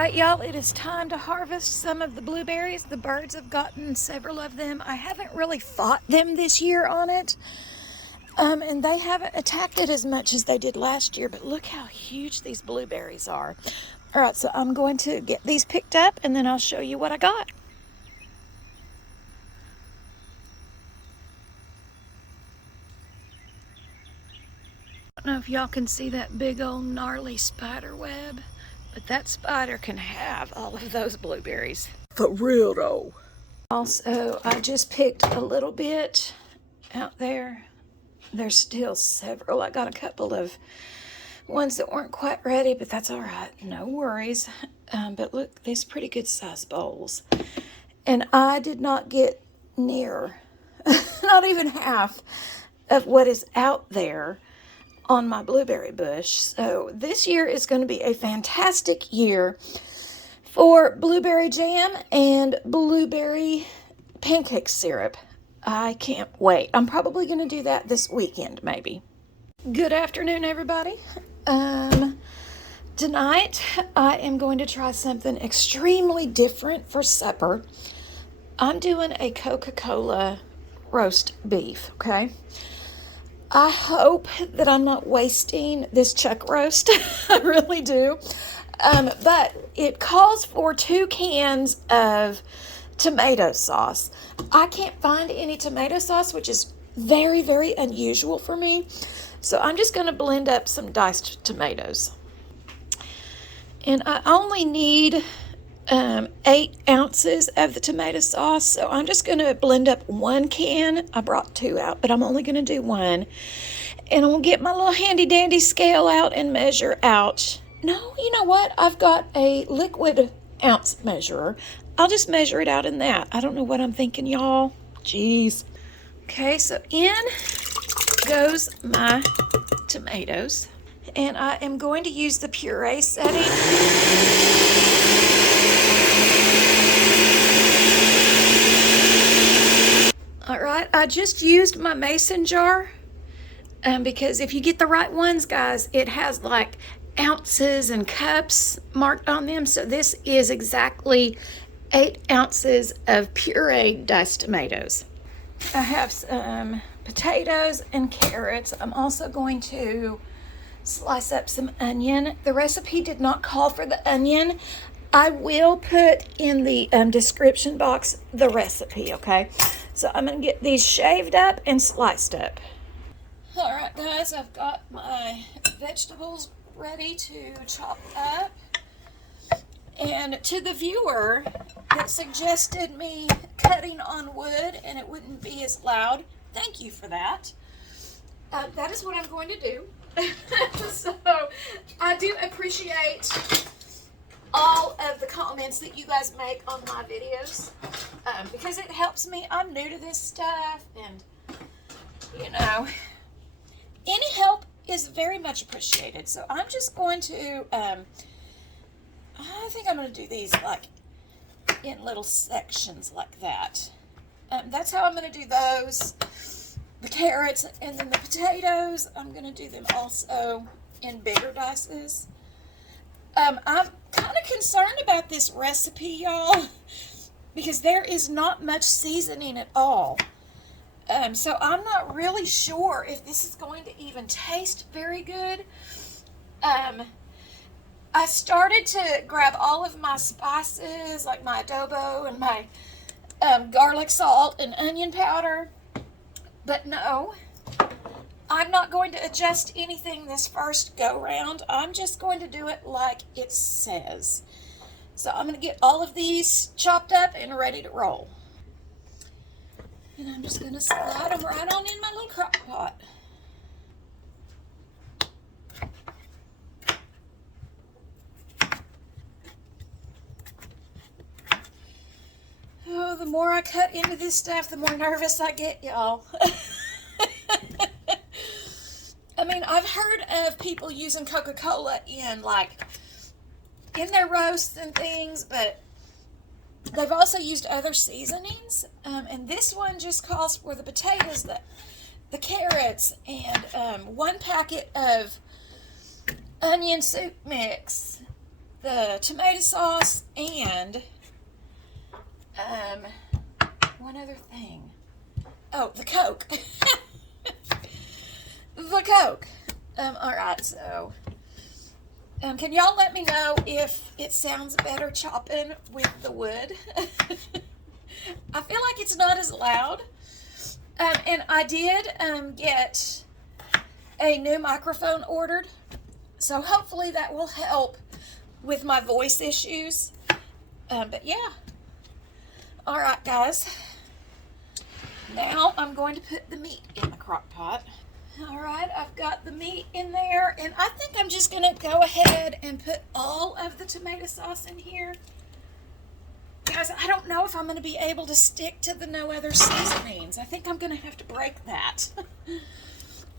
right, y'all, it is time to harvest some of the blueberries. The birds have gotten several of them. I haven't really fought them this year on it, and they haven't attacked it as much as they did last year, but look how huge these blueberries are. All right, so I'm going to get these picked up, and then I'll show you what I got. I don't know if y'all can see that big old gnarly spider web, but that spider can have all of those blueberries. For real though. Also, I just picked a little bit out there. There's still several. I got a couple of ones that weren't quite ready, but that's all right. No worries. But look, these pretty good size bowls. And I did not get near, not even half of what is out there on my blueberry bush. So this year is going to be a fantastic year for blueberry jam and blueberry pancake syrup. I can't wait. I'm probably going to do that this weekend, maybe. Good afternoon, everybody. Tonight I am going to try something extremely different for supper. I'm doing a Coca-Cola roast beef, okay? I hope that I'm not wasting this chuck roast. I really do. But it calls for 2 cans of tomato sauce. I can't find any tomato sauce, which is very, very unusual for me. So I'm just going to blend up some diced tomatoes. And I only need 8 ounces of the tomato sauce, so I'm just going to blend up 1 can. I brought 2 out, but I'm only going to do 1. And I'm going to get my little handy dandy scale out and measure out. No, you know what? I've got a liquid ounce measurer. I'll just measure it out in that. I don't know what I'm thinking, y'all. Jeez. Okay, so in goes my tomatoes. And I am going to use the puree setting. All right, I just used my mason jar because if you get the right ones, guys, it has like ounces and cups marked on them. So this is exactly 8 ounces of pureed diced tomatoes. I have some potatoes and carrots. I'm also going to slice up some onion. The recipe did not call for the onion. I will put in the description box the recipe, okay? So I'm going to get these shaved up and sliced up. All right, guys, I've got my vegetables ready to chop up. And to the viewer that suggested me cutting on wood and it wouldn't be as loud, thank you for that. That is what I'm going to do. So I do appreciate all of the comments that you guys make on my videos because it helps me. I'm new to this stuff, and you know, any help is very much appreciated. So I'm just going to I think I'm going to do these like in little sections like that. That's how I'm going to do those. The carrots and then the potatoes, I'm going to do them also in bigger dices. I'm kind of concerned about this recipe, y'all, because there is not much seasoning at all. So I'm not really sure if this is going to even taste very good. I started to grab all of my spices, like my adobo and my garlic salt and onion powder. But no, I'm not going to adjust anything this first go round. I'm just going to do it like it says. So I'm going to get all of these chopped up and ready to roll. And I'm just going to slide them right on in my little crock pot. Oh, the more I cut into this stuff, the more nervous I get, y'all. I mean, I've heard of people using Coca-Cola in their roasts and things, but they've also used other seasonings. And this one just calls for the potatoes, the carrots, and 1 packet of onion soup mix, the tomato sauce and one other thing. Oh, the Coke. The Coke. All right, so can y'all let me know if it sounds better chopping with the wood? I feel like it's not as loud. And I did get a new microphone ordered, so hopefully that will help with my voice issues. But yeah. All right, guys. Now I'm going to put the meat in the crock pot. All right, I've got the meat in there, and I think I'm just going to go ahead and put all of the tomato sauce in here. Guys, I don't know if I'm going to be able to stick to the no other seasonings. I think I'm going to have to break that.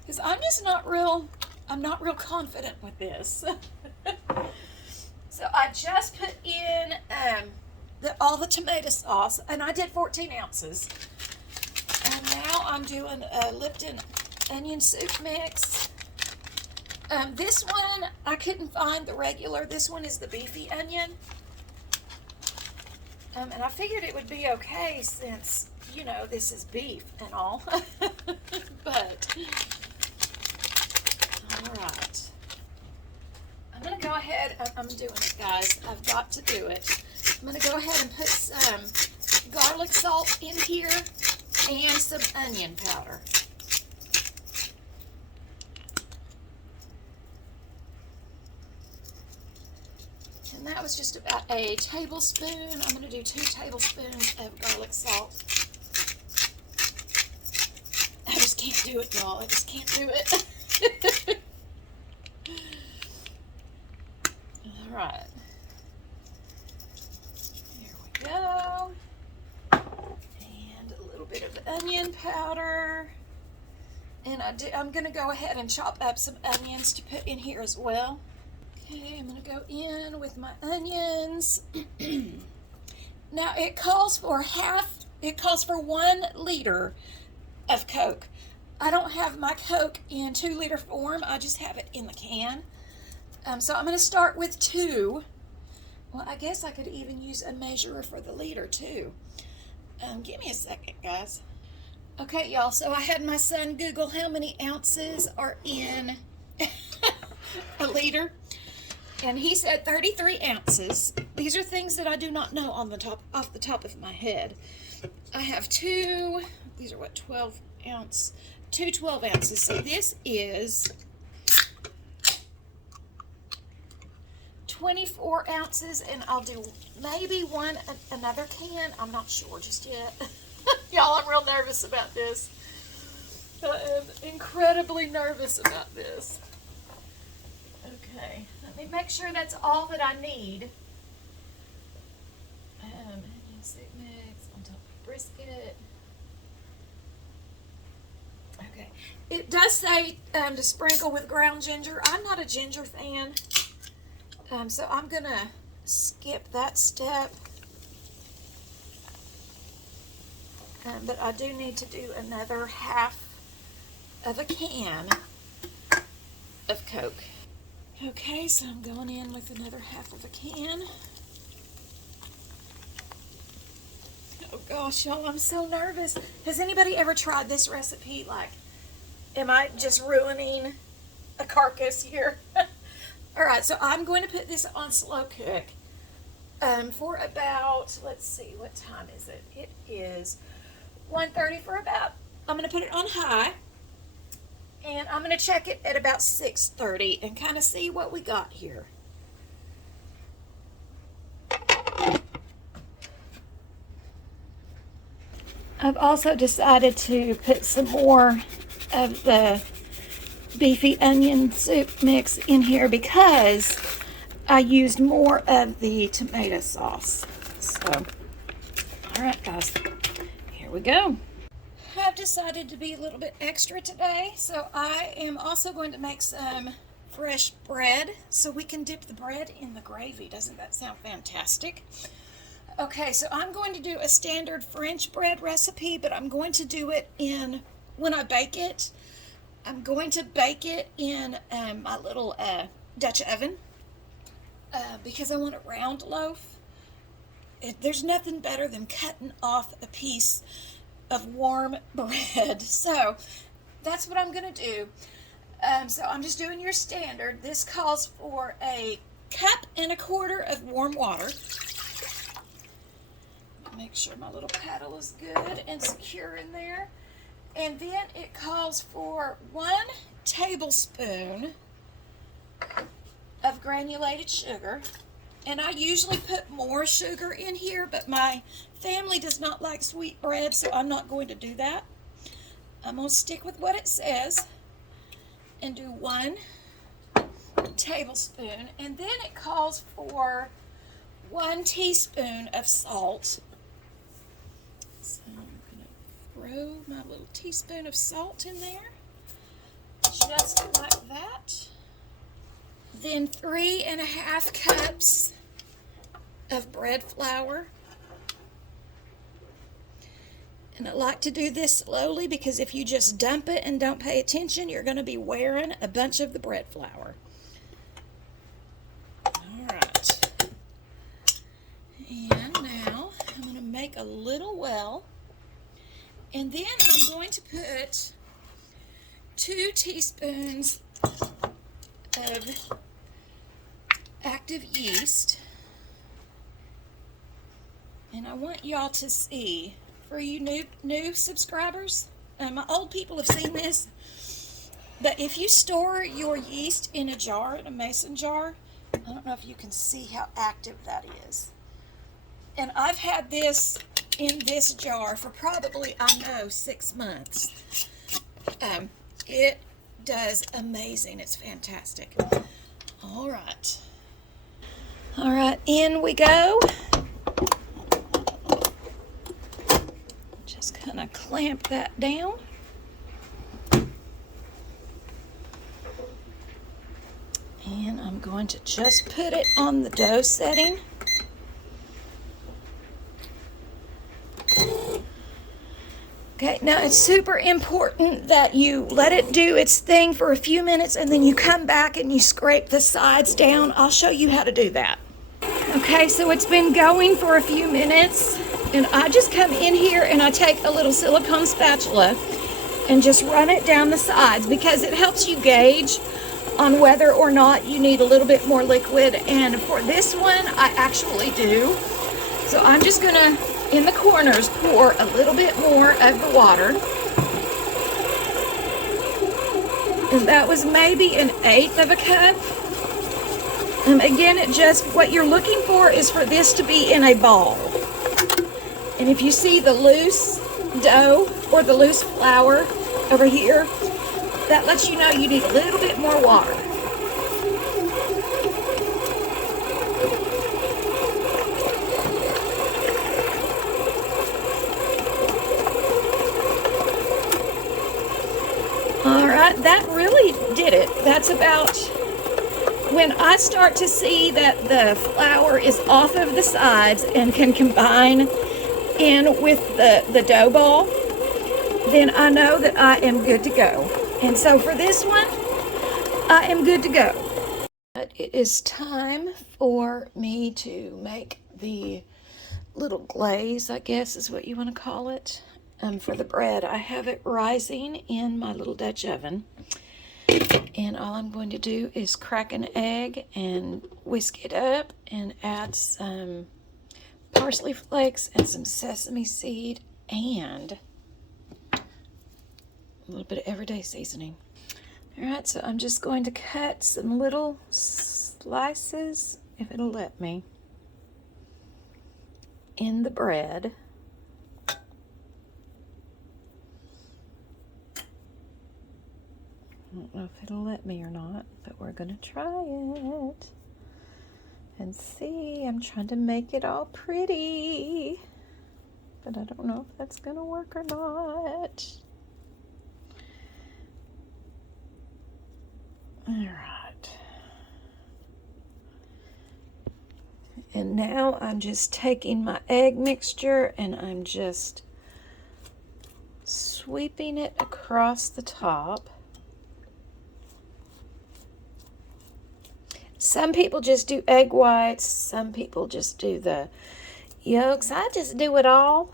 Because I'm not real confident with this. So I just put in all the tomato sauce, and I did 14 ounces. And now I'm doing a Lipton onion soup mix. This one, I couldn't find the regular. This one is the beefy onion. And I figured it would be okay since, you know, this is beef and all. But, all right. I'm going to go ahead, I'm doing it, guys. I've got to do it. I'm going to go ahead and put some garlic salt in here and some onion powder. And that was just about a tablespoon. I'm going to do 2 tablespoons of garlic salt. I just can't do it, y'all. I just can't do it. All right. Here we go. And a little bit of onion powder. And I'm going to go ahead and chop up some onions to put in here as well. Okay, I'm going to go in with my onions. Now it calls for 1 liter of Coke. I don't have my Coke in 2-liter form. I just have it in the can. So I'm going to start with 2. Well, I guess I could even use a measurer for the liter too. Give me a second, guys. Okay, y'all, so I had my son Google how many ounces are in a liter. And he said 33 ounces. These are things that I do not know off the top of my head. I have 2, these are what, 12 ounce, 2 12 ounces. So this is 24 ounces, and I'll do maybe another can. I'm not sure just yet. Y'all, I'm real nervous about this. I am incredibly nervous about this. Okay, let me make sure that's all that I need. Onion soup mix on top of brisket. Okay, it does say to sprinkle with ground ginger. I'm not a ginger fan, so I'm gonna skip that step. But I do need to do another half of a can of Coke. Okay, so I'm going in with another half of a can. Oh gosh, y'all, I'm so nervous. Has anybody ever tried this recipe? Like, am I just ruining a carcass here? All right, so I'm going to put this on slow cook for about, let's see, what time is it? It is 1:30 for about, I'm going to put it on high. And I'm going to check it at about 6:30 and kind of see what we got here. I've also decided to put some more of the beefy onion soup mix in here because I used more of the tomato sauce. So, all right, guys, here we go. I've decided to be a little bit extra today, so I am also going to make some fresh bread so we can dip the bread in the gravy. Doesn't that sound fantastic? Okay, so I'm going to do a standard French bread recipe, but I'm going to do it when I bake it, I'm going to bake it in my little Dutch oven. because I want a round loaf. There's nothing better than cutting off a piece of warm bread. So that's what I'm going to do. So I'm just doing your standard. This calls for a 1.25 cups of warm water. Make sure my little paddle is good and secure in there. And then it calls for 1 tablespoon of granulated sugar. And I usually put more sugar in here, but my family does not like sweet bread, so I'm not going to do that. I'm going to stick with what it says and do 1 tablespoon. And then it calls for 1 teaspoon of salt. So I'm going to throw my little teaspoon of salt in there, just like that. Then 3.5 cups of bread flour. And I like to do this slowly because if you just dump it and don't pay attention, you're going to be wearing a bunch of the bread flour. All right. And now I'm going to make a little well. And then I'm going to put 2 teaspoons of active yeast. And I want y'all to see, for you new subscribers, my old people have seen this, but if you store your yeast in a jar, in a mason jar, I don't know if you can see how active that is. And I've had this in this jar for probably, I know, 6 months. It does amazing. It's fantastic. All right. All right, in we go. Just kind of clamp that down. And I'm going to just put it on the dough setting. Okay, now it's super important that you let it do its thing for a few minutes and then you come back and you scrape the sides down. I'll show you how to do that. Okay, so it's been going for a few minutes and I just come in here and I take a little silicone spatula and just run it down the sides because it helps you gauge on whether or not you need a little bit more liquid. And for this one, I actually do. So I'm just gonna, in the corners, pour a little bit more of the water. And that was maybe 1/8 cup. Again, what you're looking for is for this to be in a ball. And if you see the loose dough or the loose flour over here, that lets you know you need a little bit more water. All right, that really did it. That's about when I start to see that the flour is off of the sides and can combine in with the dough ball, then I know that I am good to go. And so for this one, I am good to go. But it is time for me to make the little glaze, I guess is what you want to call it, for the bread. I have it rising in my little Dutch oven. And all I'm going to do is crack an egg and whisk it up and add some parsley flakes and some sesame seed and a little bit of everyday seasoning. All right, so I'm just going to cut some little slices, if it'll let me, in the bread. I don't know if it'll let me or not, but we're gonna try it and see. I'm trying to make it all pretty, but I don't know if that's gonna work or not. All right. And now I'm just taking my egg mixture and I'm just sweeping it across the top. Some people just do egg whites. Some people just do the yolks. I just do it all.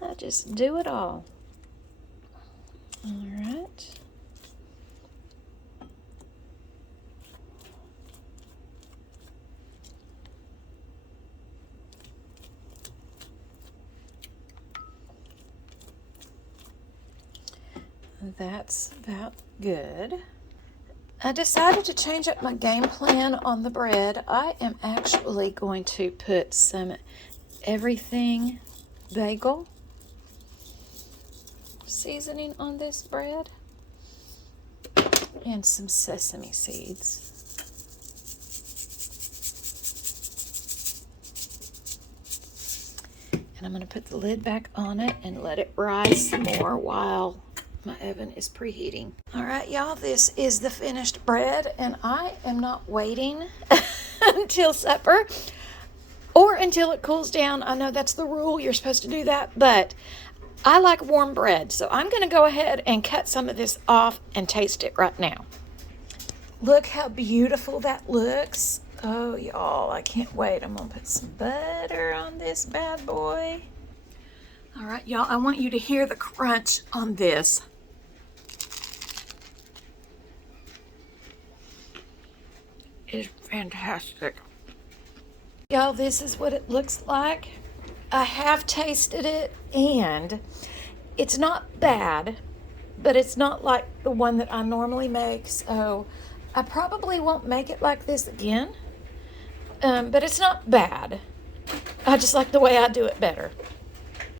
I just do it all. All right. That's about good. I decided to change up my game plan on the bread. I am actually going to put some everything bagel seasoning on this bread and some sesame seeds. And I'm going to put the lid back on it and let it rise some more while my oven is preheating. All right, y'all, this is the finished bread, and I am not waiting until supper or until it cools down. I know that's the rule. You're supposed to do that, but I like warm bread, so I'm going to go ahead and cut some of this off and taste it right now. Look how beautiful that looks. Oh, y'all, I can't wait. I'm going to put some butter on this bad boy. All right, y'all, I want you to hear the crunch on this. It's fantastic. Y'all, this is what it looks like. I have tasted it, and it's not bad, but it's not like the one that I normally make, so I probably won't make it like this again, but it's not bad. I just like the way I do it better.